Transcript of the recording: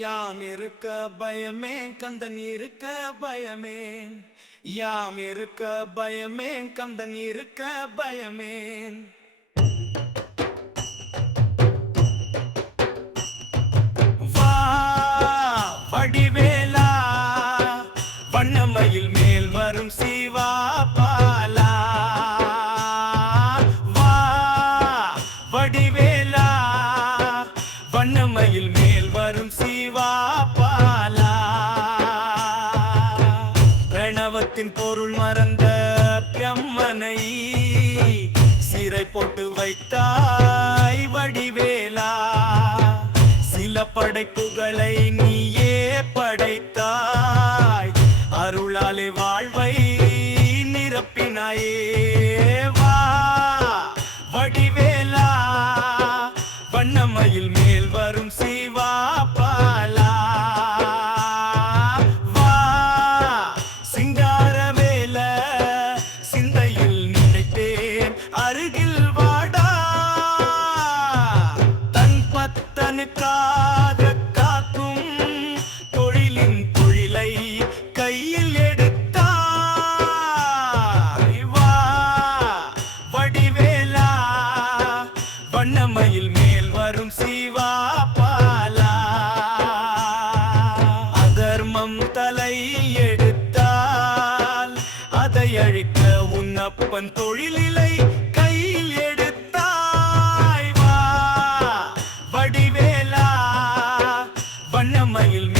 யாம் இருக்க பயமே கந்தன் இருக்க பயமே. யாம் இருக்க பயமே கந்தன் இருக்க பயமே. வா வடிவேலா வண்ணமயில் மேல் வரும் சிவா பாலா. வா வடிவேலா வண்ணமயில் மேல் வரும் சிவா பாலா. பிரணவத்தின் பொருள் மறந்த பிரம்மனை சிறை போட்டு வைத்தாய் வடிவேலா. சில படைப்புகளை நீயே படைத்தாய், அருளாலே வாழ்வை நிரப்பினாயே. வா வடிவேலா வண்ணமயில் மேல் வரும் சிவா பாலா. வா சிங்காரவேல சிந்தையில் நினைத்தேன் அருகில் வாடா. தன் பத்தனுக்காக காக்கும் தொழிலின் தொழிலை கையில் எடுத்தாய். வா வடிவேலா வண்ணமயில் மேல் வரும் சிவா பாலா. அதர்மம் தலை எடுத்தால் அதை அழிக்க உன்னப்பன் தொழிலை கையில் எடுத்தாய். வா வடிவேலா வண்ணமயில்